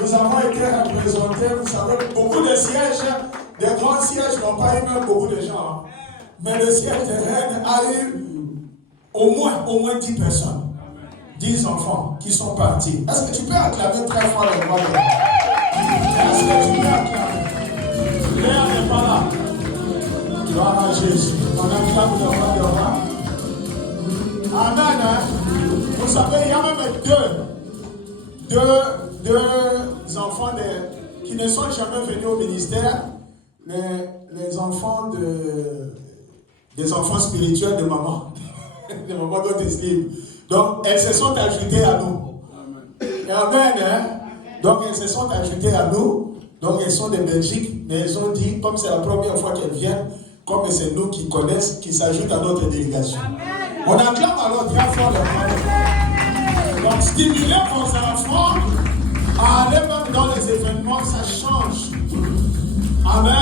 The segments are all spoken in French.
nous avons été représentés. Vous savez, beaucoup de sièges, des grands sièges n'ont pas eu même beaucoup de gens. Mais le siège de Rennes a eu au moins 10 personnes. 10 enfants qui sont partis. Est-ce que tu peux acclamer très fort le roi de Rennes? Est-ce que tu peux acclamer? Léa n'est pas là. Gloire à Jésus. On acclame le roi de Rennes. Amen. Hein? Vous savez, il y a même deux enfants qui ne sont jamais venus au ministère. Les enfants des enfants spirituels de maman. De maman d'Oteslim. Donc, elles se sont ajoutées à nous. Amen. Hein? Donc, elles se sont ajoutées à nous. Donc, elles sont de Belgique. Mais elles ont dit, comme c'est la première fois qu'elles viennent, comme c'est nous qui connaissent, qui s'ajoutent à notre délégation. Amen. On acclame alors très fort le roi. Donc, stimuler vos enfants à aller même dans les événements, ça change. Amen.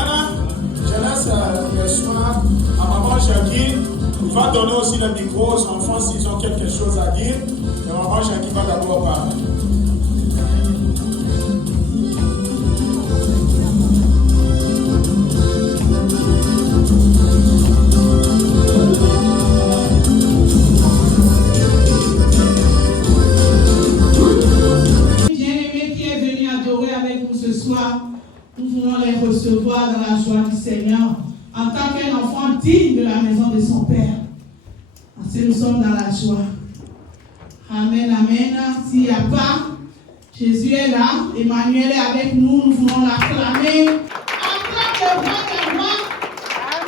Je laisse le soin à maman Jackie. Il va donner aussi le micro aux enfants s'ils ont quelque chose à dire. Et maman Jackie va d'abord parler. Bien-aimés qui est venu adorer avec nous ce soir, nous voulons les recevoir dans la joie du Seigneur en tant qu'un enfant digne de la maison de son Père. Parce que nous sommes dans la joie. Amen, amen. S'il n'y a pas, Jésus est là, Emmanuel est avec nous, nous voulons l'acclamer. Acclame le roi des rois.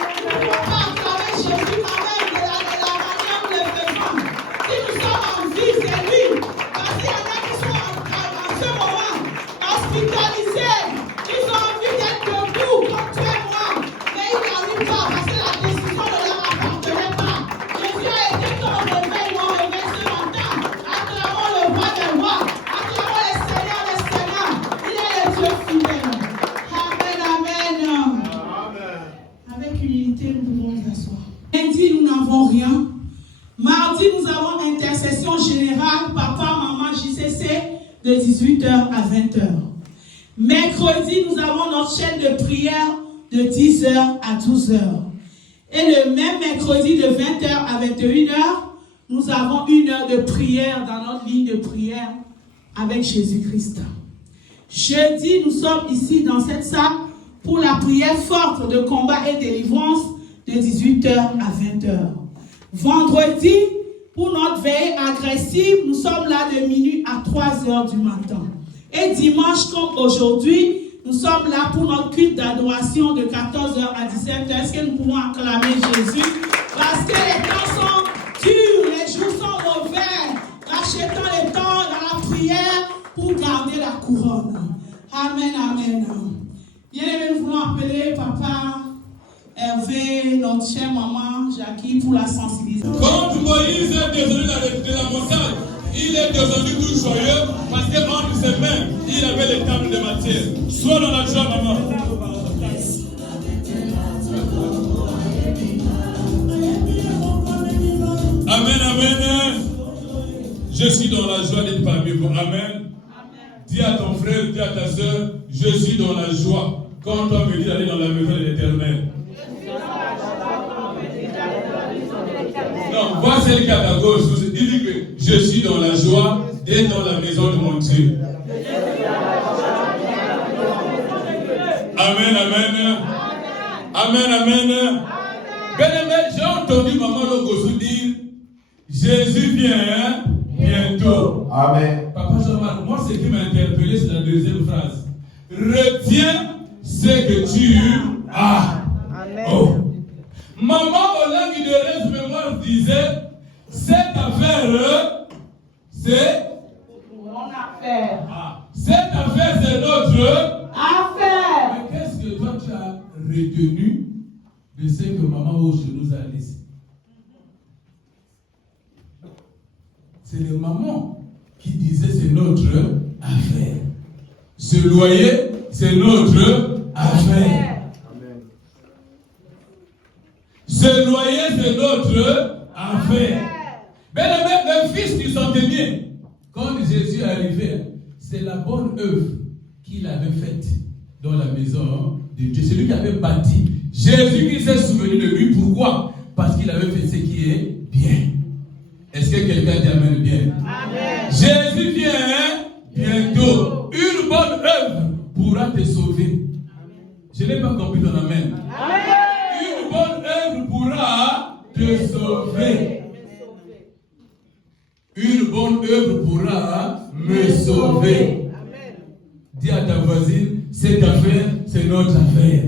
Nous ne pouvons pas acclamer Jésus quand même de la manière où le faisons. Si nous sommes en vie, c'est lui. Parce qu'il y en a qui sont en ce moment hospitalisés. Ils ont envie d'être debout comme toi et moi. Mais ils n'arrivent pas parce que la décision ne leur appartenait pas. Jésus a été ton réveil, mon réveil ce matin. Acclamons le roi des rois. Acclamons le Seigneur des seigneurs. Il est le Dieu fidèle. Amen, amen. Avec humilité, nous pouvons nous asseoir. Lundi, nous n'avons rien. Mardi, nous avons intercession générale, papa, maman, JCC, de 18h à 20h. Mercredi, nous avons notre chaîne de prière de 10h à 12h. Et le même mercredi de 20h à 21h, nous avons 1 heure de prière dans notre ligne de prière avec Jésus-Christ. Jeudi, nous sommes ici dans cette salle pour la prière forte de combat et délivrance de 18h à 20h. Vendredi, pour notre veille agressive, nous sommes là de minuit à 3h du matin. Et dimanche, comme aujourd'hui, nous sommes là pour notre culte d'adoration de 14h à 17h. Est-ce que nous pouvons acclamer Jésus? Parce que les temps sont durs, les jours sont mauvais. Rachetons les temps dans la prière pour garder la couronne. Amen, amen. Bien aimé, nous voulons appeler papa Hervé, notre chère maman Jackie pour la sensibilisation. Quand Moïse est descendu de la montagne, il est descendu tout joyeux parce qu'entre ses mains, il avait les tables de matière. Sois dans la joie, maman. Amen, amen. Je suis dans la joie d'être parmi vous. Amen. Dis à ton frère, dis à ta soeur, je suis dans la joie. Quand on me dit d'aller dans la maison de l'Éternel. Non, vois celle qui est à ta gauche. Dis que je suis dans la joie d'être dans la maison de mon Dieu. Amen, amen. Amen, amen. Bien-aimé, j'ai entendu maman Logosu dire Jésus vient bientôt. Amen. Papa Jean-Marc, moi ce qui m'a interpellé, c'est la deuxième phrase. Retiens ce que tu as. Amen. Oh. Maman Olagi de Reste Mémoire disait cette affaire, c'est mon affaire. Ah. Cette affaire, c'est notre affaire. Mais qu'est-ce que toi tu as retenu de ce que maman Oche nous a laissé? C'est les mamans qui disaient c'est notre affaire. Ce loyer, c'est notre affaire. Ce loyer, c'est notre affaire. Mais le fils du centenier, quand Jésus est arrivé, c'est la bonne œuvre qu'il avait faite dans la maison de Dieu. C'est lui qui avait bâti. Jésus qui s'est souvenu de lui. Pourquoi? Parce qu'il avait fait ce qui est bien. Est-ce que quelqu'un dit amen bien? Amen. Jésus vient bientôt. Une bonne œuvre pourra te sauver. Je n'ai pas compris ton amen. Amen. Une bonne œuvre pourra te sauver. Une bonne œuvre pourra me sauver. Amen. Dis à ta voisine, cette affaire, c'est notre affaire.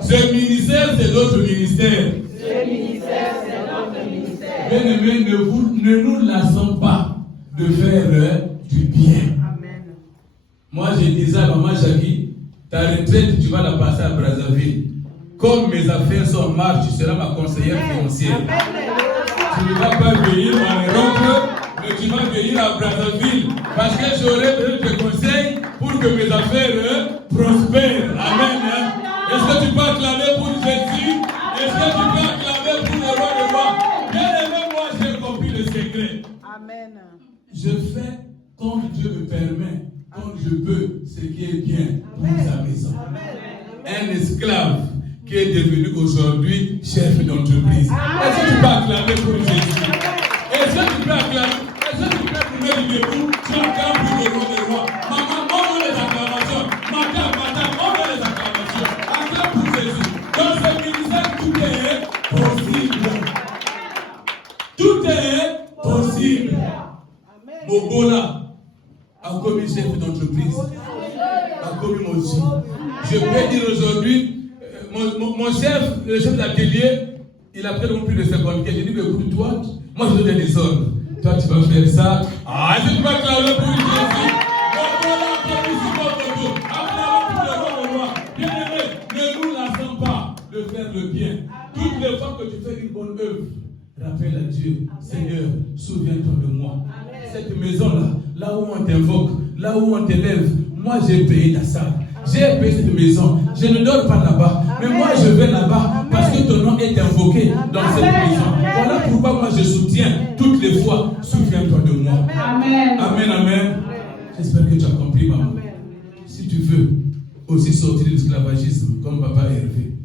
Ce ministère, c'est notre ministère. Ce ministère, c'est notre ministère. Bien-aimés, ne nous lassons pas de faire du bien. Amen. Moi, je disais à maman Jackie, ta retraite, tu vas la passer à Brazzaville. Comme mes affaires sont en marche, tu seras ma conseillère financière. Tu ne vas pas venir à Europe, mais tu vas venir à Brazzaville. Parce que j'aurai besoin de tes conseils pour que mes affaires prospèrent. Amen. Est-ce que tu peux acclamer pour Jésus? Est-ce que tu peux acclamer pour le roi des rois? Bien aimé, moi j'ai compris le secret. Amen. Je fais comme Dieu me permet, comme je peux, ce qui est bien pour sa maison. Amen. Un esclave qui est devenu aujourd'hui chef d'entreprise. Est-ce que tu peux acclamer pour Jésus? Est-ce que tu peux acclamer? Est-ce que tu peux acclamer du debout? Tu acclames pour le roi des rois. Maman, on a les acclamations. Madame, on a les acclamations. Acclame pour Jésus. Dans ce ministère, tout est possible. Tout est possible. Bobola a commis chef d'entreprise. A commis mon Dieu. Je peux dire aujourd'hui, mon chef, le chef d'atelier, il a peut-être plus de 50 pieds. J'ai dit, mais écoute, toi, moi je donne des ordres. Toi, tu vas faire ça. Ah, est-ce que tu vas acclamer pour Jésus? Voilà, acclamons pour le roi des rois. Bien aimé, ne nous lassons pas de faire le bien. Toutes les fois que tu fais une bonne œuvre, rappelle à Dieu, Seigneur, souviens-toi de moi. Cette maison-là, là où on t'invoque, là où on t'élève, moi j'ai payé ta salle. J'ai payé cette maison. Je ne dors pas là-bas. Mais moi, je vais là-bas parce que ton nom est invoqué dans cette maison. Voilà pourquoi moi, je soutiens toutes les fois. Souviens-toi de moi. Amen. Amen, amen. J'espère que tu as compris, maman. Si tu veux aussi sortir de l'esclavagisme, comme papa Hervé,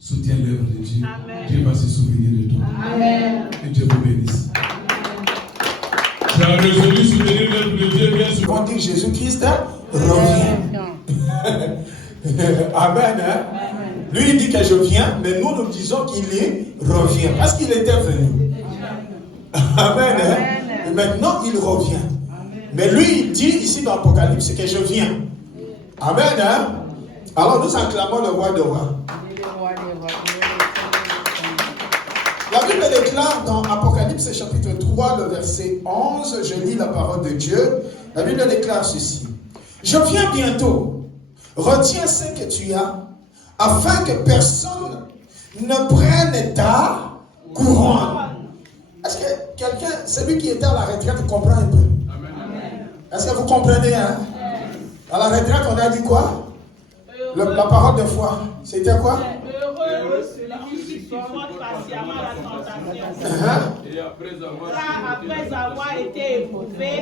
soutiens l'œuvre de Dieu. Dieu va se souvenir de toi. Amen. Que Dieu vous bénisse. Tu as résolu souvenir l'œuvre de Dieu, bien sûr. On dit que Jésus-Christ revient. Amen. Hein? Lui il dit que je viens, mais nous disons qu'il revient parce qu'il était venu. Amen. Hein? Et maintenant il revient. Mais lui il dit ici dans l'Apocalypse que je viens. Amen. Hein? Alors nous acclamons le roi de rois. La Bible déclare dans Apocalypse chapitre 3, le verset 11, je lis la parole de Dieu. La Bible déclare ceci. Je viens bientôt. Retiens ce que tu as, afin que personne ne prenne ta couronne. Est-ce que quelqu'un, celui qui était à la retraite, comprend un peu? Amen. Est-ce que vous comprenez? Hein? À la retraite, on a dit quoi? La parole de foi. C'était quoi? Heureux celui qui supporte patiemment la tentation. Après avoir été éprouvé,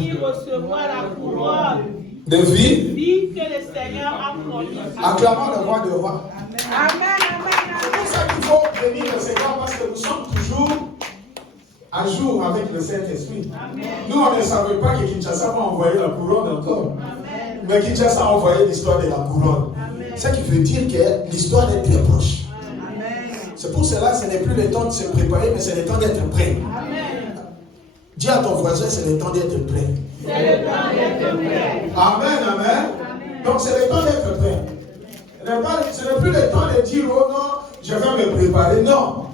il recevra la couronne de vie que le Seigneur a promis. Acclamons le roi de rois. Amen. C'est pour ça qu'il faut bénir le Seigneur, parce que nous sommes toujours à jour avec le Saint-Esprit. Nous, on ne savait pas que Kinshasa va envoyer la couronne encore. Amen. Mais Kinshasa a envoyé l'histoire de la couronne. Amen. Ce qui veut dire que l'histoire est très proche. Amen. C'est pour cela que ce n'est plus le temps de se préparer, mais c'est le temps d'être prêt. Amen. Dis à ton voisin, c'est le temps d'être prêt. C'est le temps d'être prêt. Amen, amen. Donc c'est le temps d'être prêt. Ce n'est plus le temps de dire, oh non, je vais me préparer. Non.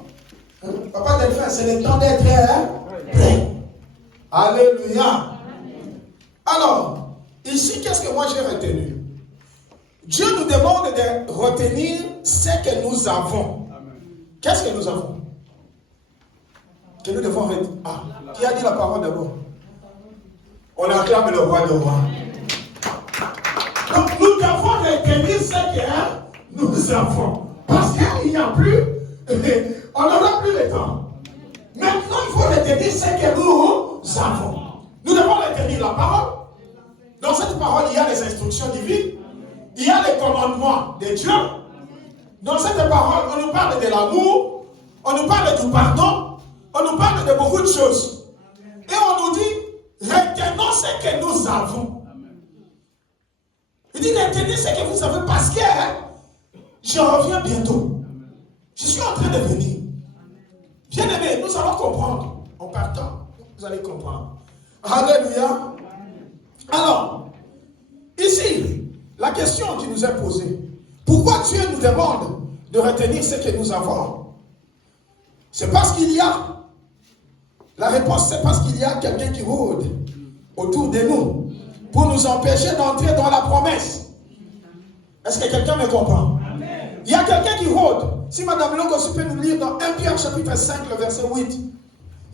Papa Delphin, c'est le temps d'être prêt. Alléluia. Alors, ici, qu'est-ce que moi j'ai retenu? Dieu nous demande de retenir ce que nous avons. Qu'est-ce que nous avons? Que nous devons retenir. Ah, qui a dit la parole d'abord? On acclame le roi de rois. Donc nous devons retenir ce que nous avons. Parce qu'il n'y a plus, on n'aura plus le temps. Maintenant, il faut retenir ce que nous avons. Nous devons retenir la parole. Dans cette parole, il y a les instructions divines. Il y a les commandements de Dieu. Dans cette parole, on nous parle de l'amour. On nous parle du pardon. On nous parle de beaucoup de choses. Et on nous dit, retenons ce que nous avons. Il dit, retenez ce que vous avez parce que je reviens bientôt. Je suis en train de venir. Bien aimé, nous allons comprendre. En partant, vous allez comprendre. Alléluia. Alors, ici, la question qui nous est posée, pourquoi Dieu nous demande de retenir ce que nous avons? C'est parce qu'il y a, la réponse c'est parce qu'il y a quelqu'un qui rôde autour de nous pour nous empêcher d'entrer dans la promesse. Est-ce que quelqu'un me comprend? Amen. Il y a quelqu'un qui rôde. Si Madame Logos peut nous lire dans 1 Pierre chapitre 5, le verset 8.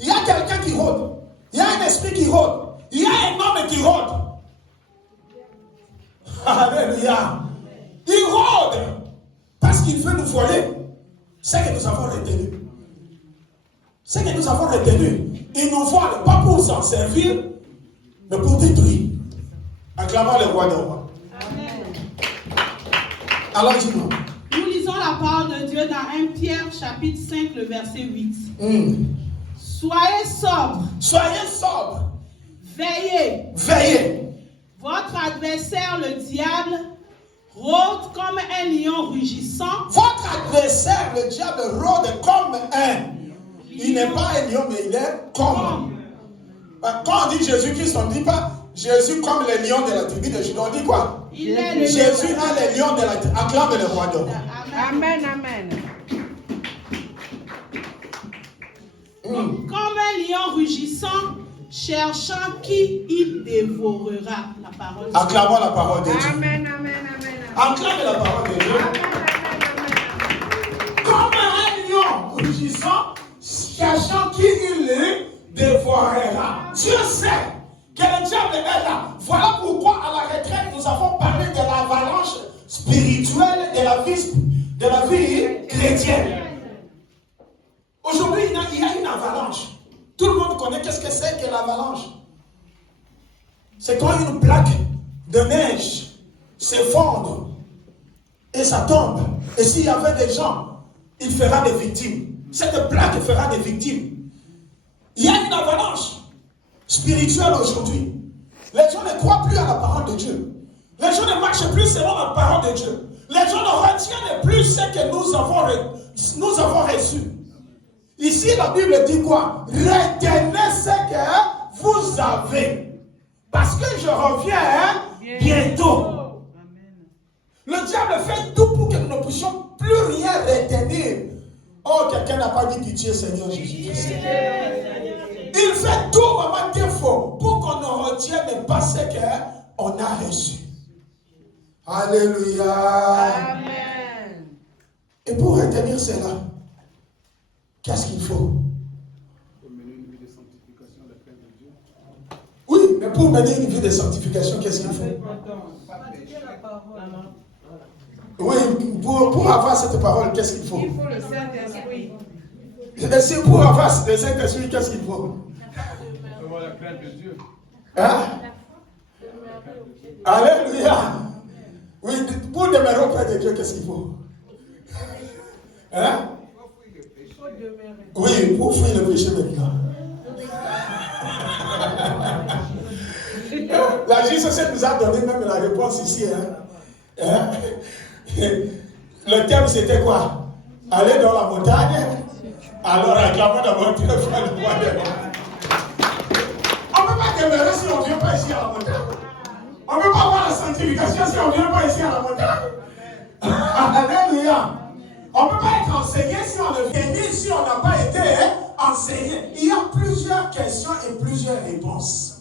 Il y a quelqu'un qui rôde. Il y a un esprit qui rôde. Il y a un homme qui rôde. Alléluia. Il rôde parce qu'il veut nous voler ce que nous avons retenu. Ce que nous avons retenu. Il nous vole pas pour s'en servir, mais pour détruire. Acclamons le roi des rois. Alors dis-moi. Nous lisons la parole de Dieu dans 1 Pierre chapitre 5, le verset 8. Soyez sobres. Soyez sobres. Veillez. Veillez. Votre adversaire, le diable, rôde comme un lion rugissant. Votre adversaire, le diable, rôde comme un. Il n'est pas un lion, mais il est comme. Quand on dit Jésus-Christ, on ne dit pas Jésus comme le lion de la tribu de Juda. On dit quoi? Jésus a les lions de la tribu. Acclame le roi d'or. Amen, amen. Comme un lion rugissant, cherchant qui il dévorera. La parole. Acclamons la parole de Dieu. Amen, amen, amen. Acclame la parole de Dieu. Comme un lion rugissant, cherchant qui il le dévorera. Dieu sait que le diable est là. Voilà pourquoi à la retraite, nous avons parlé de l'avalanche spirituelle de la vie chrétienne. Aujourd'hui, il y a une avalanche. Tout le monde connaît qu'est-ce que c'est que l'avalanche. C'est quand une plaque de neige s'effondre et ça tombe. Et s'il y avait des gens, il fera des victimes. Cette plaque fera des victimes. Il y a une avalanche spirituelle aujourd'hui. Les gens ne croient plus à la parole de Dieu. Les gens ne marchent plus selon la parole de Dieu. Les gens ne retiennent plus ce que nous avons reçu. Ici, la Bible dit quoi? Retenez ce que vous avez. Parce que je reviens bientôt. Le diable fait tout pour que nous ne puissions plus rien retenir. Oh, quelqu'un n'a pas dit pitié, Seigneur Jésus-Christ. Il fait tout vraiment défaut pour qu'on ne retienne pas ce qu'on a reçu. Alléluia. Amen. Et pour retenir cela, qu'est-ce qu'il faut? Oui, mais pour mener une vie de sanctification, qu'est-ce qu'il faut? Oui, pour avoir cette parole, qu'est-ce qu'il faut? Il faut le Saint-Esprit. Et si pour avoir le Saint-Esprit, qu'est-ce qu'il faut? Avoir la crainte de Dieu. Hein? Alléluia. Oui, pour demeurer auprès de Dieu, qu'est-ce qu'il faut? Hein? Oui, pour fuir le péché maintenant. La JCC nous a donné même la réponse ici. Hein? Le thème c'était quoi? Aller dans la montagne. Alors acclamons d'abord Dieu. On ne peut pas demeurer si on ne vient pas ici à la montagne. On ne peut pas avoir la sanctification si on ne vient pas ici à la montagne. Alléluia. On ne peut pas être enseigné si on ne vient ni si on n'a pas été enseigné. Il y a plusieurs questions et plusieurs réponses.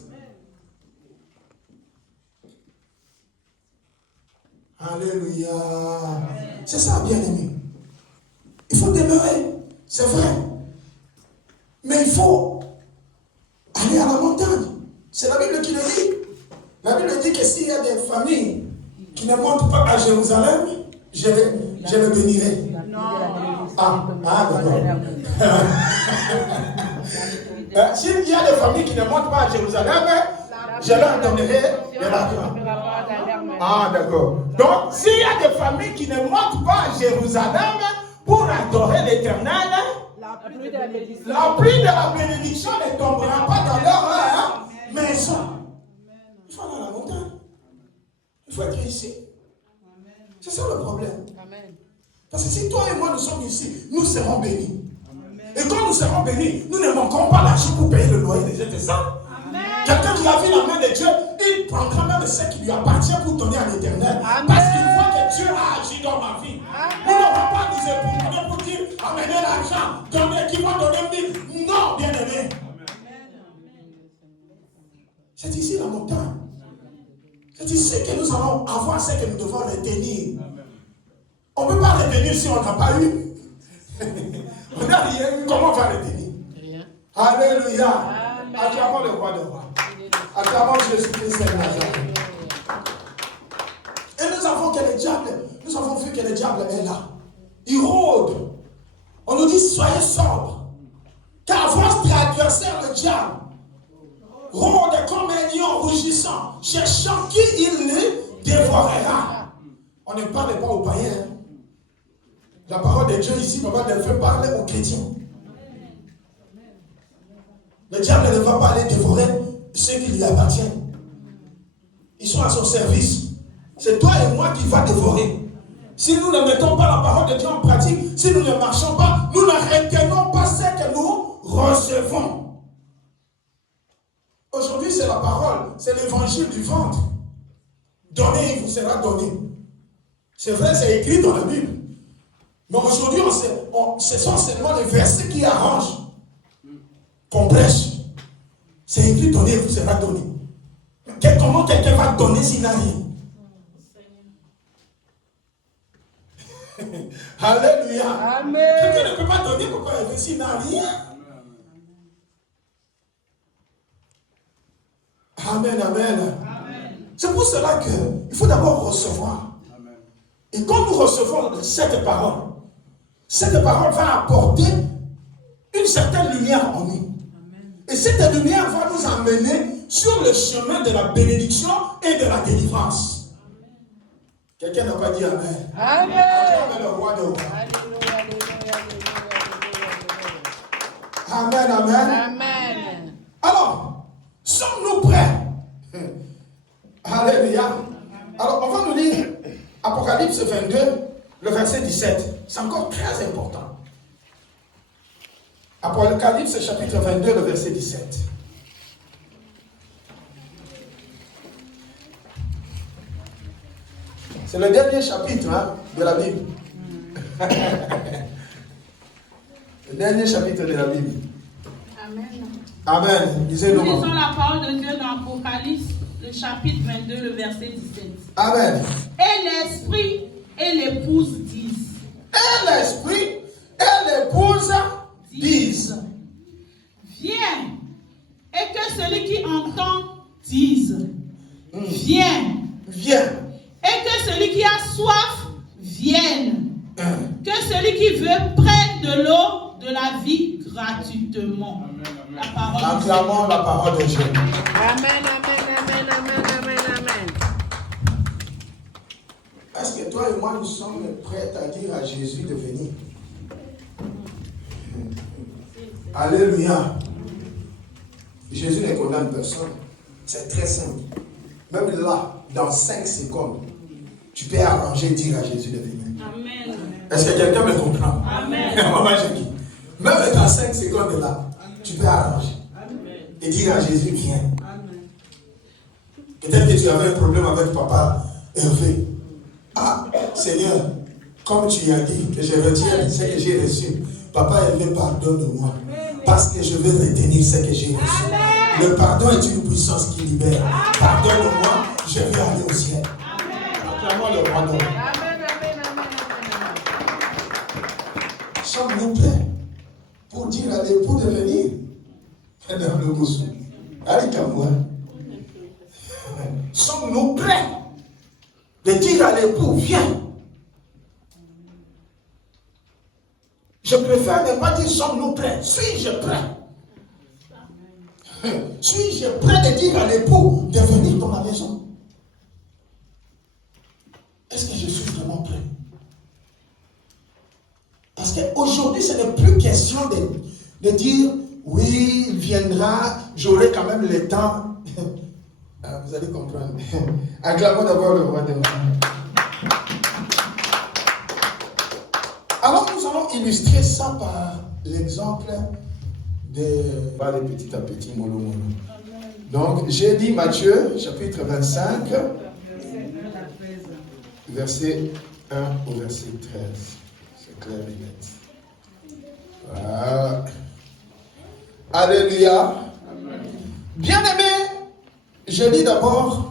Alléluia. C'est ça, bien-aimé. Il faut demeurer, c'est vrai. Mais il faut aller à la montagne. C'est la Bible qui le dit. La Bible dit que s'il y a des familles qui ne montent pas à Jérusalem, je le bénirai. Non. Ah, d'accord. S'il y a des familles qui ne montent pas à Jérusalem, je leur donnerai de l'argent. Ah, d'accord. Donc, s'il y a des familles qui ne montent pas à Jérusalem pour adorer l'Éternel, la pluie de la bénédiction ne tombera pas dans leur maison. Il faut aller à la montagne. Il faut être ici. C'est ça le problème. Parce que si toi et moi nous sommes ici, nous serons bénis. Et quand nous serons bénis, nous ne manquerons pas l'argent pour payer le loyer des autres. C'est ça. Quelqu'un qui a vu la main de Dieu, il prendra même ce qui lui appartient pour donner à l'Éternel. Parce qu'il voit que Dieu a agi dans ma vie. Nous n'aurons pas nous éprouver pour dire amenez l'argent, donnez, qui va donner 1000. Non, bien aimé. C'est ici la montagne. C'est ici que nous allons avoir ce que nous devons retenir. On ne peut pas retenir si on n'a pas eu. On n'a rien eu. Comment on va retenir? Rien. Alléluia. Acclamons le roi de rois. Acclamons Jésus-Christ de Nazareth. Et nous avons vu que le diable est là. Il rôde. On nous dit soyez sobres. Car votre adversaire, le diable, rôde comme un lion rougissant, cherchant qui il le dévorera. On ne parle pas aux païens. La parole de Dieu ici, papa, elle fait parler aux chrétiens. Le diable ne va pas aller dévorer ceux qui lui appartiennent. Ils sont à son service. C'est toi et moi qui va dévorer. Si nous ne mettons pas la parole de Dieu en pratique, si nous ne marchons pas, nous ne retenons pas ce que nous recevons. Aujourd'hui, c'est la parole, c'est l'évangile du ventre. Donnez, il vous sera donné. C'est vrai, c'est écrit dans la Bible. Mais aujourd'hui, ce sont seulement les versets qui arrangent qu'on prêche. C'est écrit, donnez, il vous sera donné. Comment quelqu'un va donner s'il n'a rien? Alléluia. Amen. Quelqu'un ne peut pas donner pourquoi il veut s'il n'a rien. Amen, amen. C'est pour cela qu'il faut d'abord recevoir. Amen. Et quand nous recevons cette parole va apporter une certaine lumière en nous. Amen. Et cette lumière va nous amener sur le chemin de la bénédiction et de la délivrance. Amen. Quelqu'un n'a pas dit Amen. Amen. Amen, le roi de roi. Amen, amen. Amen. Alors, sommes-nous prêts? Alléluia. Alors, on va nous lire Apocalypse 22, le verset 17. C'est encore très important. Apocalypse chapitre 22, le verset 17. C'est le dernier chapitre de la Bible. Le dernier chapitre de la Bible. Amen. Amen. Nous lisons la parole de Dieu dans Apocalypse, le chapitre 22, le verset 17. Amen. Et l'esprit et l'épouse disent. Et l'esprit et l'épouse disent. Viens. Et que celui qui entend dise. Viens. Viens. Et que celui qui a soif vienne. Que celui qui veut prenne de l'eau de la vie gratuitement. Acclamons la parole de Dieu. Amen, amen, amen, amen, amen, amen. Est-ce que toi et moi nous sommes prêts à dire à Jésus de venir? Alléluia. Jésus ne condamne personne. C'est très simple. Même là, dans 5 secondes, tu peux arranger et dire à Jésus de venir. Amen. Est-ce que quelqu'un me comprend? Amen. Maman, je dis. Même dans 5 secondes là, tu peux arranger. Amen. Et dire à Jésus, viens. Amen. Peut-être que tu avais un problème avec papa Hervé. Ah, Seigneur, comme tu as dit que je retiens ce que j'ai reçu, papa Hervé, pardonne-moi. Parce que je veux retenir ce que j'ai reçu. Amen. Le pardon est une puissance qui libère. Amen. Pardonne-moi, je vais aller au ciel. Acclamons le roi d'or. Sommes-nous prêts pour dire à l'époux de venir? Madame le Moussou, allez à moi. Sommes-nous prêts de dire à l'époux, viens? Je préfère ne pas dire sommes-nous prêts. Suis-je prêt? Suis-je prêt de dire à l'époux de venir dans la maison? Est-ce que je suis vraiment prêt? Parce qu'aujourd'hui, ce n'est plus question de dire, oui, il viendra, j'aurai quand même le temps. Vous allez comprendre. Acclamons d'abord le roi des rois. Alors, nous allons illustrer ça par l'exemple de... Pas les petits à petits, mollo, mollo. Donc, j'ai dit Matthieu, chapitre 25, verset 1 au verset 13. C'est clair et net. Voilà. Alléluia. Bien-aimé, je lis d'abord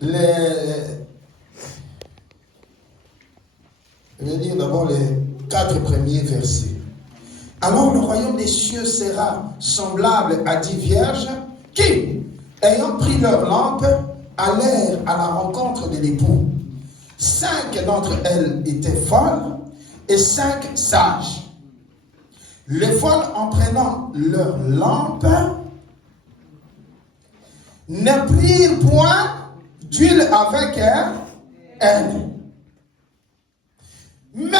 je vais lire d'abord les 4 premiers versets. Alors le royaume des cieux sera semblable à 10 vierges qui, ayant pris leur lampe, allèrent à la rencontre de l'époux. 5 d'entre elles étaient folles et 5 sages. Les folles, en prenant leur lampe, ne prirent point d'huile avec elles. Mais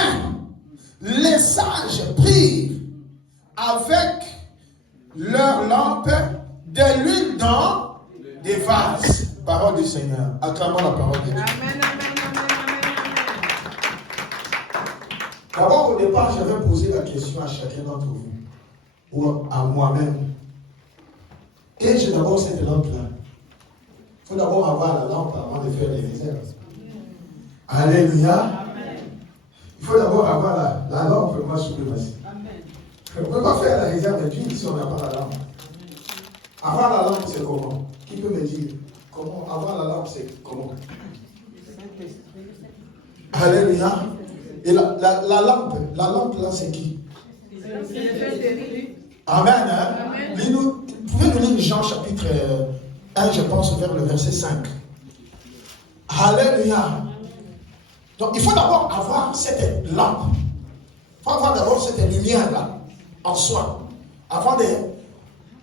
les sages prirent avec leur lampe de l'huile dans des vases. Parole du Seigneur. Acclamons la parole de Dieu. Amen, amen, amen, amen. D'abord, au départ, j'avais posé la question à chacun d'entre vous, ou à moi-même. Qu'ai-je d'abord cette lampe-là? Il faut d'abord avoir la lampe avant de faire les réserves. Alléluia. Il faut d'abord avoir la lampe, moi je peux passer. On ne peut pas faire la réserve d'huile si on n'a pas la lampe. Avoir la lampe, c'est comment? Qui peut me dire? Comment? Avoir la lampe, c'est comment? Alléluia. Et la lampe là, c'est qui? Amen. Hein? Amen. Vous pouvez nous lire Jean chapitre 1, je pense, vers le verset 5. Alléluia. Donc il faut d'abord avoir cette lampe. Il faut avoir d'abord cette lumière-là, en soi. Avant de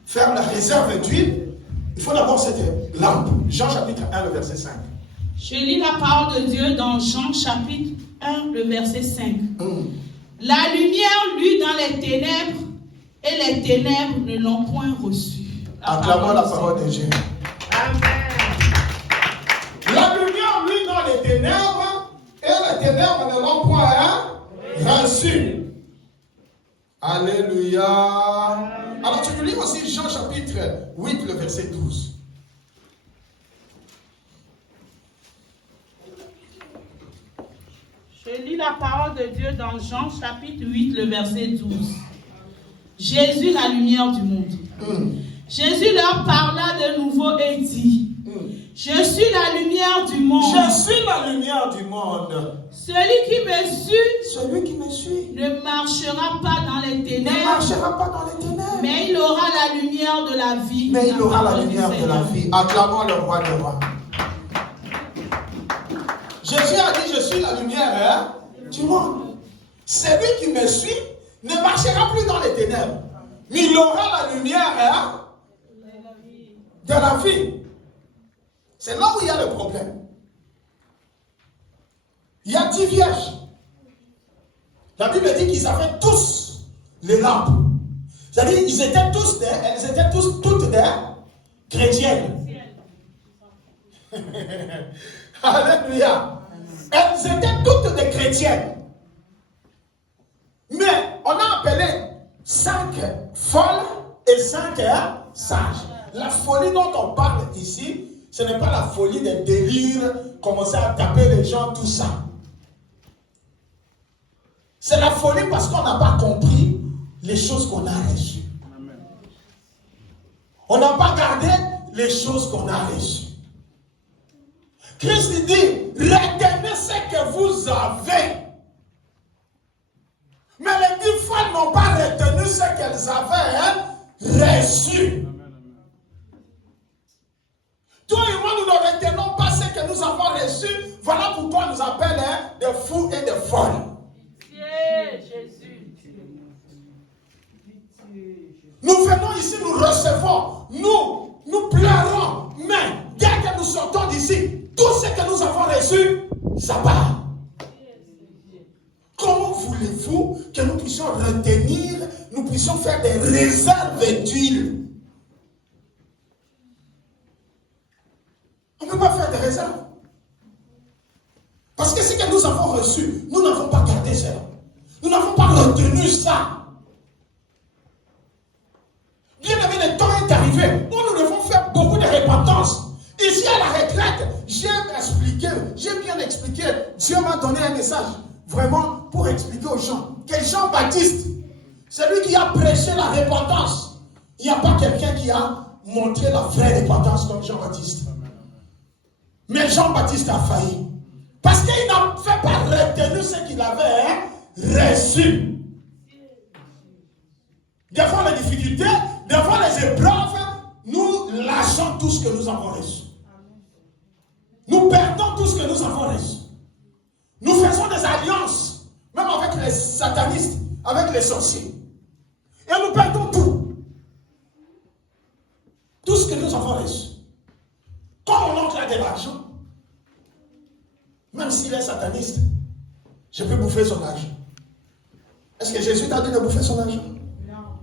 faire la réserve d'huile, il faut d'abord cette lampe. Jean chapitre 1, le verset 5. Je lis la parole de Dieu dans Jean chapitre 1, le verset 5. La lumière luit dans les ténèbres et les ténèbres ne l'ont point reçue. Acclamons la parole de Dieu. Amen. La lumière luit dans les ténèbres et les ténèbres ne l'ont point reçue. Alléluia. Alors tu peux lire aussi Jean chapitre 8, le verset 12. Je lis la parole de Dieu dans Jean chapitre 8, le verset 12. Jésus, la lumière du monde. Jésus leur parla de nouveau et dit, je suis la lumière du monde. Je suis la lumière du monde. Celui qui me suit ne marchera pas dans les ténèbres. Ne marchera pas dans les ténèbres. Mais il aura la lumière de la vie. Mais il aura la lumière de la vie. Acclamons le roi des rois. Jésus a dit, je suis la lumière du monde. Celui qui me suit ne marchera plus dans les ténèbres. Mais il aura la lumière de la vie. C'est là où il y a le problème. Il y a 10 vierges. La Bible dit qu'ils avaient tous les lampes. C'est-à-dire elles étaient toutes des chrétiennes. Alléluia. Elles étaient toutes des chrétiennes. Mais on a appelé 5 folles et 5 sages. La folie dont on parle ici, ce n'est pas la folie des délires, commencer à taper les gens, tout ça. C'est la folie parce qu'on n'a pas compris les choses qu'on a reçues. On n'a pas gardé les choses qu'on a reçues. Christ dit, retenez ce que vous avez. Mais les 10 femmes n'ont pas retenu ce qu'elles avaient reçu. Toi et moi, nous ne retenons pas ce que nous avons reçu. Voilà pourquoi on nous appelle des fous et des folles. Nous faisons nous pleurons, mais dès que nous sortons d'ici, tout ce que nous avons reçu, ça part. Comment voulez-vous que nous puissions retenir, nous puissions faire des réserves d'huile? On ne peut pas faire des réserves. Parce que ce que nous avons reçu, nous n'avons pas gardé ça. Nous n'avons pas retenu ça. Bien aimé, le temps est arrivé où nous devons faire beaucoup de repentance. Ici à la retraite, j'ai bien expliqué. Dieu m'a donné un message, vraiment, pour expliquer aux gens que Jean-Baptiste, celui qui a prêché la repentance, il n'y a pas quelqu'un qui a montré la vraie repentance comme Jean-Baptiste. Mais Jean-Baptiste a failli. Parce qu'il n'a fait pas retenir ce qu'il avait reçu. Devant les difficultés, devant les épreuves, nous lâchons tout ce que nous avons reçu. Nous perdons tout ce que nous avons reçu. Nous faisons des alliances, même avec les satanistes, avec les sorciers. Et nous perdons tout. Tout ce que nous avons reçu. Quand mon oncle a de l'argent, même s'il est sataniste, je peux bouffer son argent. Est-ce que Jésus t'a dit de bouffer son argent? Non.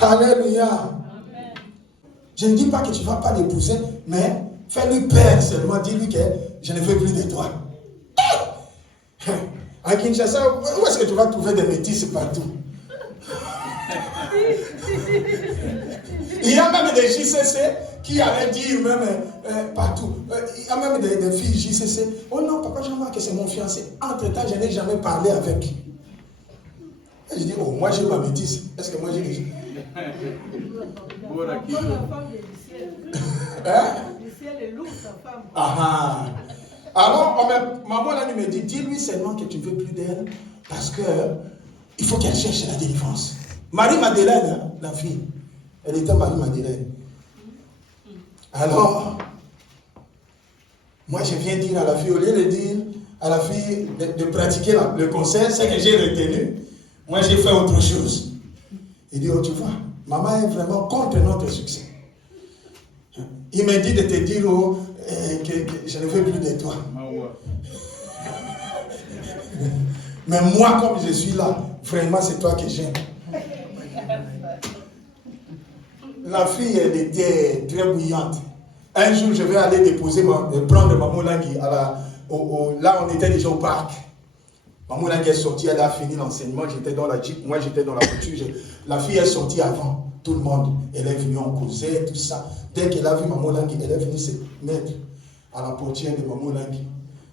Alléluia. Amen. Je ne dis pas que tu ne vas pas l'épouser, mais fais-lui peur seulement. Dis-lui que je ne veux plus de toi. À Kinshasa, où est-ce que tu vas trouver des métis partout? Il y a même des JCC qui allaient dire même partout. Il y a même des filles JCC. Oh non, papa Jean-Marc, c'est mon fiancé. Entre-temps, je n'ai jamais parlé avec. Et je dis, oh, moi j'ai ma métisse. Est-ce que moi j'ai des... Le ciel est lourd, sa femme. Ah. Alors, maman là, me dit, dis-lui seulement que tu ne veux plus d'elle parce que il faut qu'elle cherche la délivrance. Marie-Madeleine, hein, la fille, elle était Marie-Madeleine. Alors, moi je viens dire à la fille, au lieu de dire à la fille de pratiquer le conseil, c'est que j'ai retenu, moi j'ai fait autre chose. Il dit, oh tu vois, maman est vraiment contre notre succès. Il m'a dit de te dire que je ne veux plus de toi. Mais moi, comme je suis là, vraiment c'est toi que j'aime. La fille, elle était très bouillante. Un jour, je vais aller prendre Maman Langui. Là, on était déjà au parc. Maman Langui est sortie, elle a fini l'enseignement. J'étais dans la Jeep, moi j'étais dans la voiture. La fille est sortie avant tout le monde. Elle est venue en causer, tout ça. Dès qu'elle a vu Maman Langui, elle est venue se mettre à la portière de Maman Langui.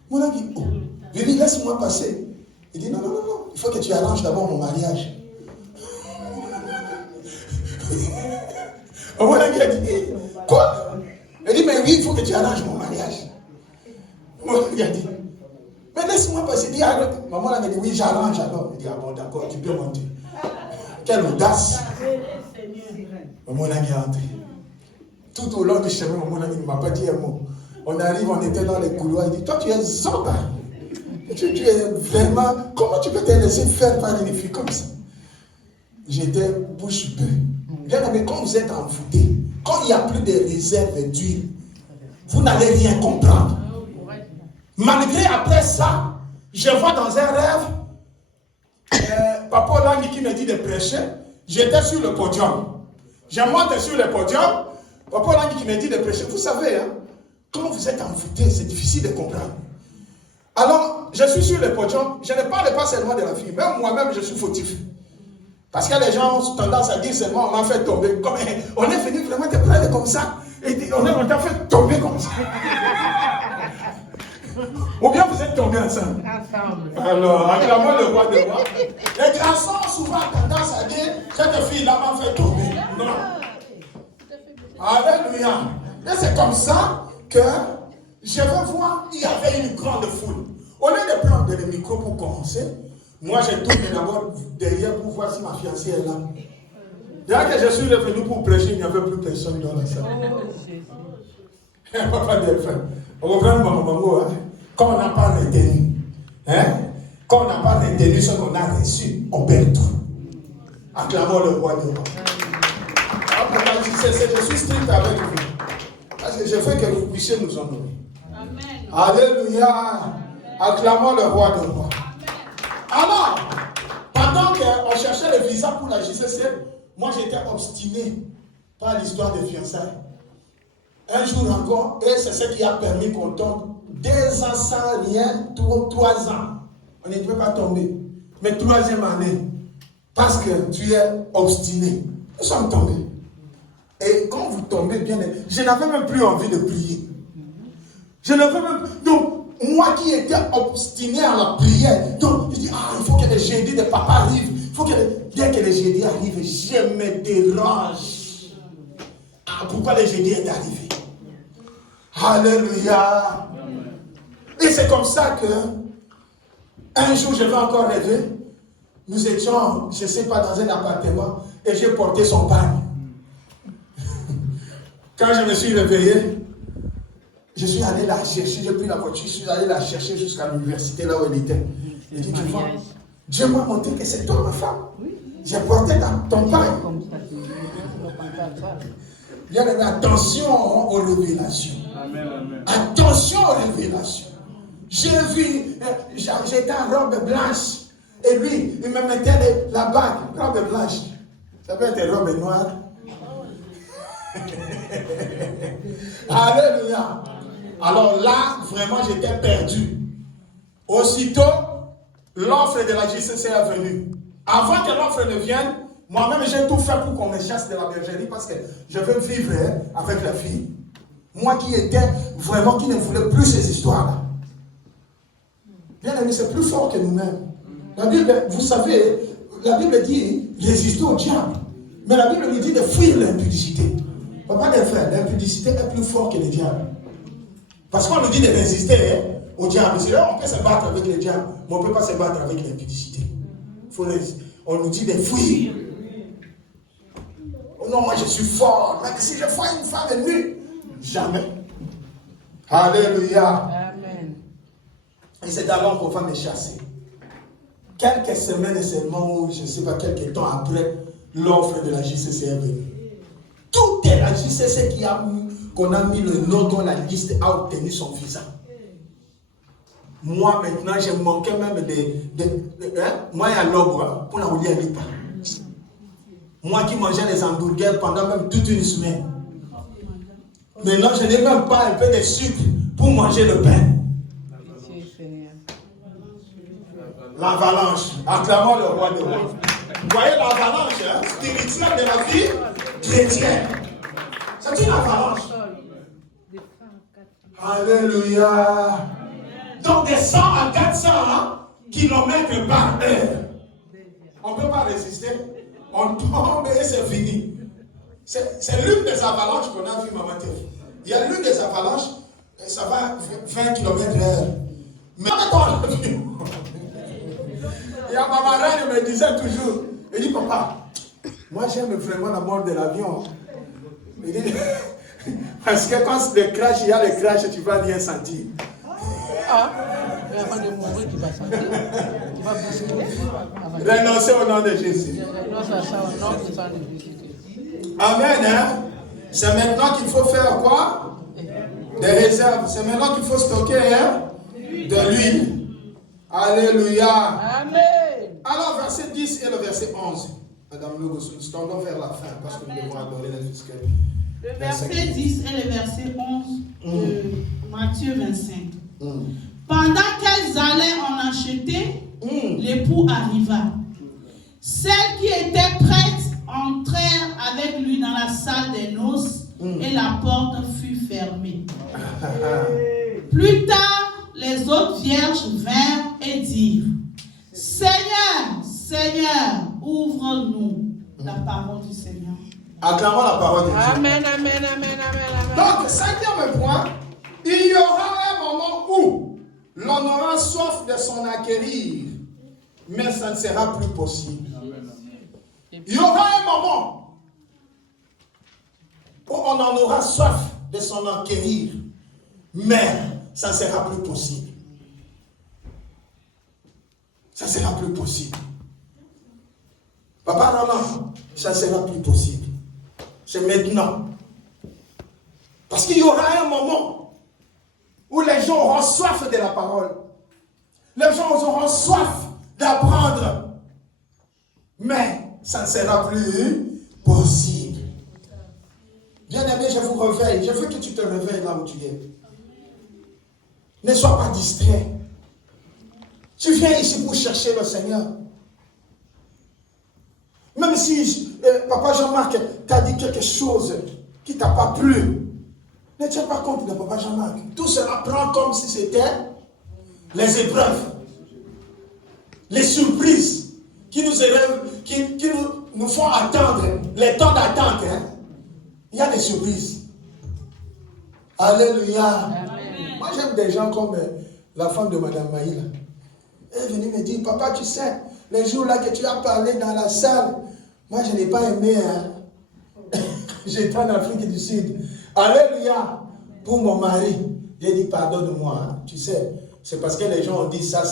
Maman Langui, oh, Vivi, laisse-moi passer. Il dit, non, il faut que tu arranges d'abord mon mariage. Maman Langui a dit, quoi? Elle dit, mais oui, il faut que tu arranges mon mariage. Maman Langui a dit, mais laisse-moi passer. Il dit, maman Langui a dit, oui, j'arrange alors. Il dit, ah bon, d'accord, tu peux monter. Quelle audace. Maman Langui est entré. Tout au long du chemin, Maman Langui ne m'a pas dit un mot. On arrive, on était dans les couloirs. Il dit, toi, tu es zoba. Tu es vraiment... Comment tu peux te laisser faire par une fille comme ça? J'étais bouche bée. Bien aimé, quand vous êtes envoûté, quand il n'y a plus de réserve d'huile, vous n'allez rien comprendre. Malgré après ça, je vois dans un rêve, Papa Langui qui me dit de prêcher, j'étais sur le podium. Je monte sur le podium, Papa Langui qui me dit de prêcher. Vous savez, hein, quand vous êtes envoûté, c'est difficile de comprendre. Alors, je suis sur le podium, je ne parle pas seulement de la fille, même moi-même je suis fautif. Parce que les gens ont tendance à dire seulement on m'a fait tomber. Comme, on est venu vraiment te prendre comme ça, et on t'a fait tomber comme ça. Ou bien vous êtes tombés ensemble. Alors, acclamons le roi des rois. Les garçons souvent tendance à dire cette fille-là m'a fait tomber. Non. Alléluia. Et c'est comme ça que je vais voir, il y avait une grande foule. Au lieu de prendre le micro pour commencer, moi je tourne d'abord derrière pour voir si ma fiancée est là. Dès que je suis revenu pour prêcher, il n'y avait plus personne dans la salle. Papa Delphin. On reprend maman, hein? Quand on n'a pas retenu, hein? Quand on n'a pas retenu ce qu'on a reçu, on perd tout. Acclamons le roi des rois. je suis strict avec vous. Parce que je veux que vous puissiez nous honorer. Amen. Alléluia. Acclamons le roi de rois. Alors, pendant qu'on cherchait le visa pour la JCC, moi j'étais obstiné par l'histoire des fiançailles. Un jour encore, et c'est ce qui a permis qu'on tombe 2 ans sans rien, 3 ans. On ne peut pas tomber. Mais 3e année, parce que tu es obstiné, nous sommes tombés. Et quand vous tombez bien, je n'avais même plus envie de prier. Je n'avais même. Donc, moi qui étais obstiné à la prière, donc je dis, il faut que les jeudis de papa arrivent. Il faut que dès que les jeudis arrivent, je me dérange. Pourquoi les jeudis est arrivé? Alléluia. Et c'est comme ça que un jour, je vais encore rêver. Nous étions, je ne sais pas, dans un appartement et j'ai porté son pagne. Quand je me suis réveillé, je suis allé la chercher, j'ai pris la voiture, je suis allé la chercher jusqu'à l'université, là où elle était. J'ai dit, tu vois, Dieu m'a montré que c'est toi ma femme. J'ai porté ton pagne. Bien, attention aux révélations. Attention aux révélations. J'ai vu, j'étais en robe blanche. Et lui, il me mettait la bague, robe blanche. Ça peut être robe noire. Alléluia. Alors là, vraiment, j'étais perdu. Aussitôt, l'offre de la JCC est venue. Avant que l'offre ne vienne, moi-même, j'ai tout fait pour qu'on me chasse de la bergerie parce que je veux vivre avec la fille. Moi qui étais vraiment, qui ne voulais plus ces histoires-là. Bien aimé, c'est plus fort que nous-mêmes. La Bible, vous savez, la Bible dit résister au diable. Mais la Bible nous dit de fuir l'impudicité. On ne va pas le faire. L'impudicité est plus fort que le diable. Parce qu'on nous dit de résister au diable. C'est là on peut se battre avec le diable, mais on ne peut pas se battre avec l'impudicité. On nous dit de fuir. Oh non, moi je suis fort. Mais si je vois une femme nue, jamais. Alléluia. Amen. Et c'est alors qu'on va me chasser. Quelques semaines seulement, ou je ne sais pas, quelques temps après, l'offre de la JCC est venue. Tout est la JCC qu'on a mis le nom dans la liste a obtenu son visa. Moi maintenant, je manquais même moi, il y a l'ogre pour la rouler à l'IPA. Moi qui mangeais les hamburgers pendant même toute une semaine. Maintenant, je n'ai même pas un peu de sucre pour manger le pain. L'avalanche. Acclamons le roi de rois. Vous voyez l'avalanche spirituelle de la vie chrétienne. C'est une avalanche. Alléluia. Donc de 100 à 400 km par heure. On ne peut pas résister. On tombe et c'est fini. C'est l'une des avalanches qu'on a vu, maman Thierry. Il y a l'une des avalanches, ça va 20 km/h. Mais attends, il y a ma marraine me disait toujours, il dit, papa, moi j'aime vraiment la mort de l'avion. Il dit, parce que quand il y a le crash, tu vas bien sentir. Il n'y a pas de mourir qui va sentir. Tu vas bousculer. Renoncer au nom de Jésus. Amen. Hein? C'est maintenant qu'il faut faire quoi? Des réserves. C'est maintenant qu'il faut stocker de l'huile. Alléluia. Amen. Alors, verset 10 et le verset 11. Madame Lugos, nous tendons vers la fin parce que nous devons adorer la fiscale. Le verset 10 et le verset 11 de Matthieu 25. Pendant qu'elles allaient en acheter, l'époux arriva. Celles qui étaient prêtes entrèrent avec lui dans la salle des noces et la porte fut fermée. Plus tard, les autres vierges vinrent et dirent, Seigneur, Seigneur, ouvre-nous. La parole du Seigneur. Acclamons la parole de Dieu. Amen, amen, amen, amen, amen. Donc, 5e point, il y aura un moment où l'on aura soif de s'en acquérir, mais ça ne sera plus possible. Il y aura un moment où on en aura soif de s'en acquérir, mais ça ne sera plus possible. Ça ne sera plus possible. Papa, maman, ça ne sera plus possible. c'est maintenant. Parce qu'il y aura un moment où les gens auront soif de la parole. Les gens auront soif d'apprendre. Mais ça ne sera plus possible. Bien-aimé, je vous réveille. Je veux que tu te réveilles là où tu es. Ne sois pas distrait. Tu viens ici pour chercher le Seigneur. Même si Papa Jean-Marc t'a dit quelque chose qui ne t'a pas plu, ne tiens pas compte de Papa Jean-Marc. Tout cela prend comme si c'était les épreuves, les surprises qui nous font attendre, les temps d'attente. Hein? Il y a des surprises. Alléluia. Amen. Moi j'aime des gens comme la femme de Madame Maïla. Elle est venue me dire, papa, tu sais, les jours là que tu as parlé dans la salle, moi je n'ai pas aimé. Hein? J'étais en Afrique du Sud. Alléluia. Pour mon mari, j'ai dit, pardonne-moi. Hein? Tu sais, c'est parce que les gens ont dit ça.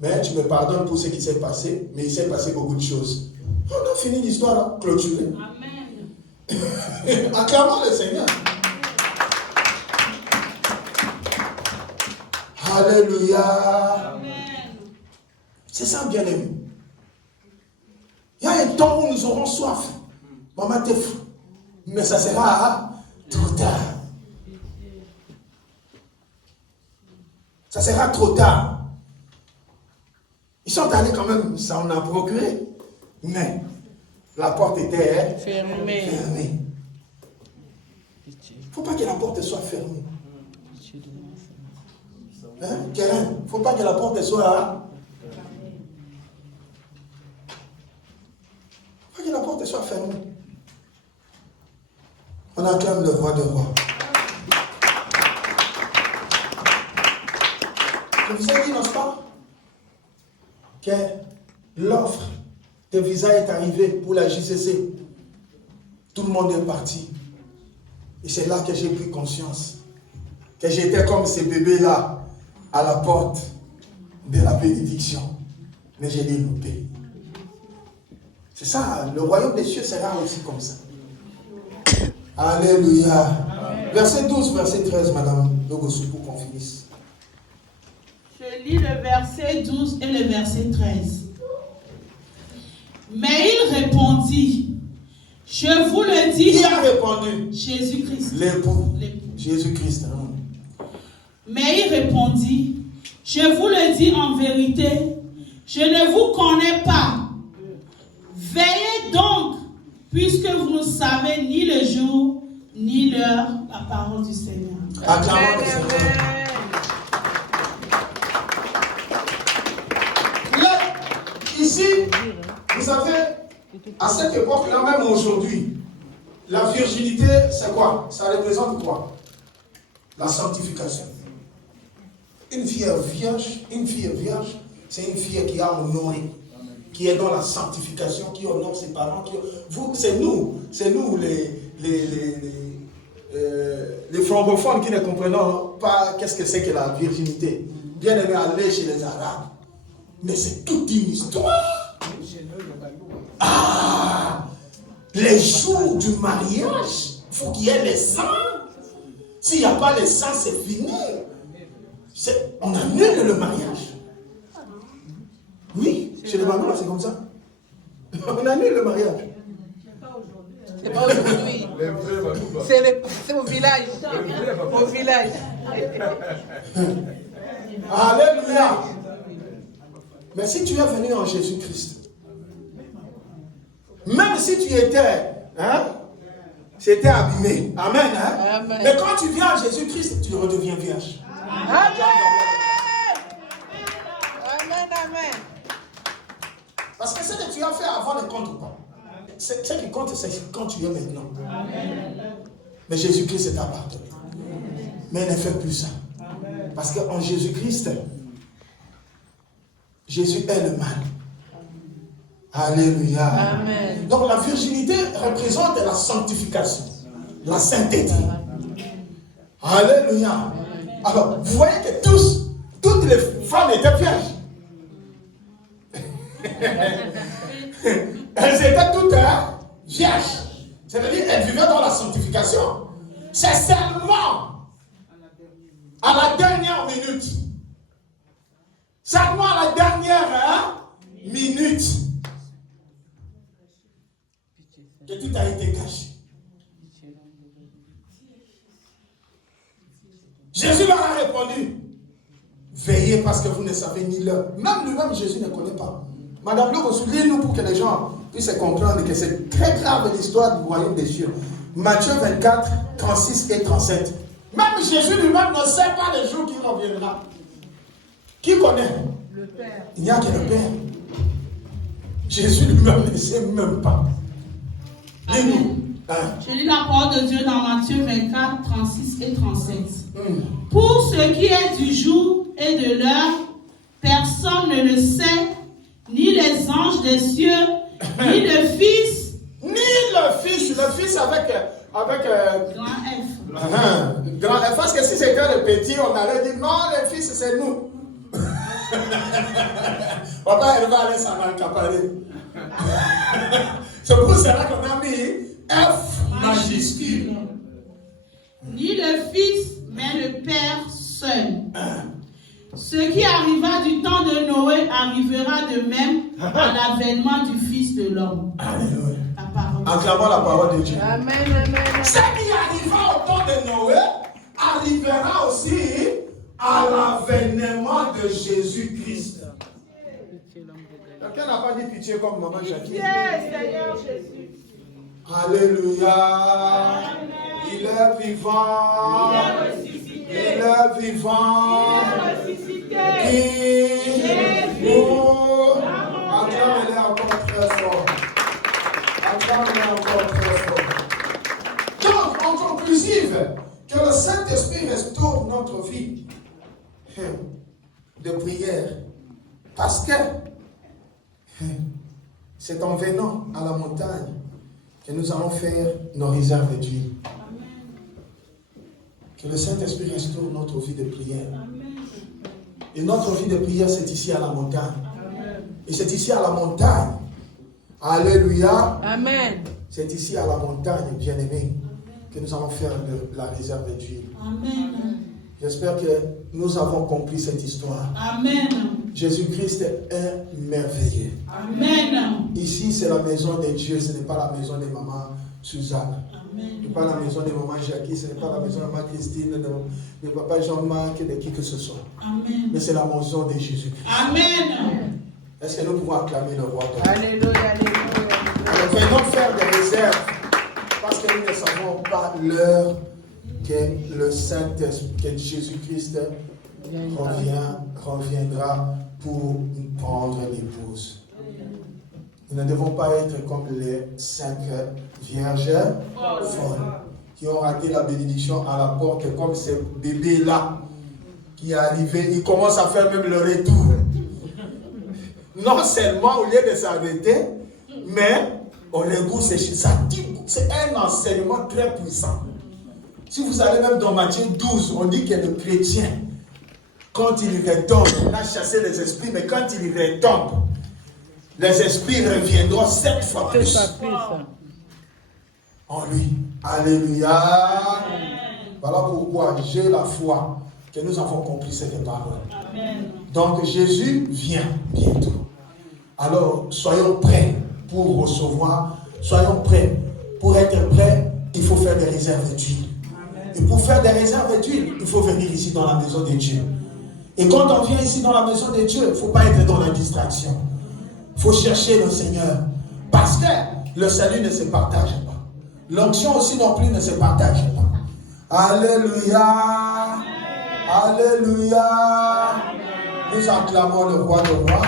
Mais tu me pardonnes pour ce qui s'est passé. Mais il s'est passé beaucoup de choses. On a fini l'histoire là, clôturée. Amen. Acclamons le Seigneur. Alléluia. Amen. C'est ça, bien-aimé. Il y a un temps où nous aurons soif. Maman, t'es fou. Mais ça sera trop tard. Ça sera trop tard. Ils sont allés quand même, ça en a procuré. Mais la porte était fermée. Il ne faut pas que la porte soit fermée. Hein? Karen, il ne faut pas que la porte soit... Il ne faut pas que la porte soit fermée. On acclame le roi de rois. Je vous ai dit, n'est-ce pas, que l'offre de visa est arrivée pour la JCC. Tout le monde est parti. Et c'est là que j'ai pris conscience que j'étais comme ces bébés-là à la porte de la bénédiction. Mais j'ai l'ai loupé. C'est ça, le royaume des cieux sera aussi comme ça. Alléluia. Amen. Verset 12, verset 13, Madame Logosu, pour qu'on finisse. Je lis le verset 12 et le verset 13. Mais il répondit, je vous le dis... Qui a répondu? Jésus-Christ. L'époux. Jésus-Christ. Hein? Mais il répondit, je vous le dis en vérité, je ne vous connais pas. Veillez donc, puisque vous ne savez ni le jour, ni l'heure, la parole du Seigneur. Acclamons le Seigneur. Là, ici, vous savez, à cette époque-là, même aujourd'hui, la virginité, c'est quoi? Ça représente quoi? La sanctification. Une fille vierge, c'est une fille qui a honoré, qui est dans la sanctification, qui honore ses parents. C'est nous les francophones qui ne comprenons pas qu'est-ce que c'est que la virginité. Bien aimé aller chez les Arabes. Mais c'est toute une histoire. Ah, les jours du mariage, il faut qu'il y ait les sangs. S'il n'y a pas les sangs, c'est fini. On annule le mariage. Oui, chez les Malouas, c'est comme ça. On annule le mariage. C'est pas aujourd'hui. C'est au village. Au village. Alléluia. Mais si tu es venu en Jésus-Christ, même si tu étais, c'était abîmé. Amen, hein? Amen. Mais quand tu viens en Jésus-Christ, tu redeviens vierge. Amen. Amen, amen. Parce que ce que tu as fait avant ne compte pas. Ce qui compte, c'est quand tu es maintenant. Amen. Mais Jésus-Christ est appartenu. Mais ne fais plus ça. Amen. Parce qu'en Jésus-Christ, Jésus est le mal. Alléluia. Amen. Donc la virginité représente la sanctification, la sainteté. Alléluia. Amen. Alors, vous voyez que toutes les femmes étaient vierges. Elles étaient toutes vierges. C'est-à-dire, elle vivait dans la sanctification. C'est seulement à la dernière minute. Seulement à la dernière minute que tout a été caché. Jésus leur a répondu, veillez parce que vous ne savez ni l'heure. Même lui-même, Jésus ne connaît pas. Madame Leroy, lis-nous pour que les gens puissent comprendre que c'est très grave l'histoire du royaume des cieux. Matthieu 24, 36 et 37. Même Jésus lui-même ne sait pas le jour qui reviendra. Qui connaît? Le Père. Il n'y a que le Père. Jésus lui-même ne sait même pas. Lis-nous. Je lis la parole de Dieu dans Matthieu 24, 36 et 37. Pour ce qui est du jour et de l'heure, personne ne le sait, ni les anges des cieux, ni le Fils. Ni le Fils avec Grand F. Grand F. Parce que si c'était le petit, on allait dire non, le Fils c'est nous. Papa, elle va aller s'en accaparer. C'est pour cela qu'on a mis F majuscule. Ni le Fils, mais le Père seul. Ce qui arriva du temps de Noé arrivera de même à l'avènement du Fils de l'homme. Alléluia. La parole. Acclamons la parole de Dieu. Amen, amen. Ce qui arriva au temps de Noé arrivera aussi à l'avènement de Jésus-Christ. Quelqu'un n'a pas dit pitié comme maman Jackie. Seigneur Jésus. Alléluia. Il est vivant. Il est vivant. Acclamez-le encore très fort. Acclamez-le encore très fort. Donc, en conclusive, que le Saint-Esprit restaure notre vie de prière. Parce que c'est en venant à la montagne que nous allons faire nos réserves d'huile. Que le Saint-Esprit restaure notre vie de prière. Et notre vie de prière, c'est ici à la montagne. Et c'est ici à la montagne. Alléluia. Amen. C'est ici à la montagne, bien-aimés, que nous allons faire la réserve d'huile. Amen. J'espère que nous avons compris cette histoire. Amen. Jésus-Christ est merveilleux. Amen. Ici, c'est la maison de Dieu, ce n'est pas la maison de maman Suzanne. Amen. Ce n'est pas la maison de maman Jackie, ce n'est pas la maison de maman Christine, de papa Jean-Marc, de qui que ce soit. Amen. Mais c'est la maison de Jésus-Christ. Amen. Est-ce que nous pouvons acclamer le roi de Alléluia, alléluia. Alors, venons faire des réserves, parce que nous ne savons pas l'heure que le Saint-Esprit, que Jésus-Christ reviendra pour prendre l'épouse. Nous ne devons pas être comme les 5 vierges folles qui ont raté la bénédiction à la porte, comme ce bébé-là qui est arrivé, il commence à faire même le retour. Non seulement au lieu de s'arrêter, mais on les goûte, c'est un enseignement très puissant. Si vous allez même dans Matthieu 12, on dit que le chrétien, quand il retombe, on a chassé les esprits, mais quand il retombe, les esprits reviendront 7 fois plus en lui. Alléluia. Voilà pourquoi j'ai la foi que nous avons compris cette parole. Donc Jésus vient bientôt. Alors soyons prêts pour recevoir, soyons prêts. Pour être prêts, il faut faire des réserves d'huile. Et pour faire des réserves d'huile, il faut venir ici dans la maison de Dieu. Et quand on vient ici dans la maison de Dieu, il ne faut pas être dans la distraction. Il faut chercher le Seigneur. Parce que le salut ne se partage pas. L'onction aussi non plus ne se partage pas. Alléluia. Alléluia. Nous acclamons le roi de rois.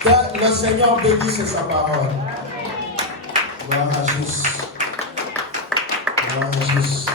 Que le Seigneur bénisse sa parole. Gloire à Jésus. Gloire à Jésus.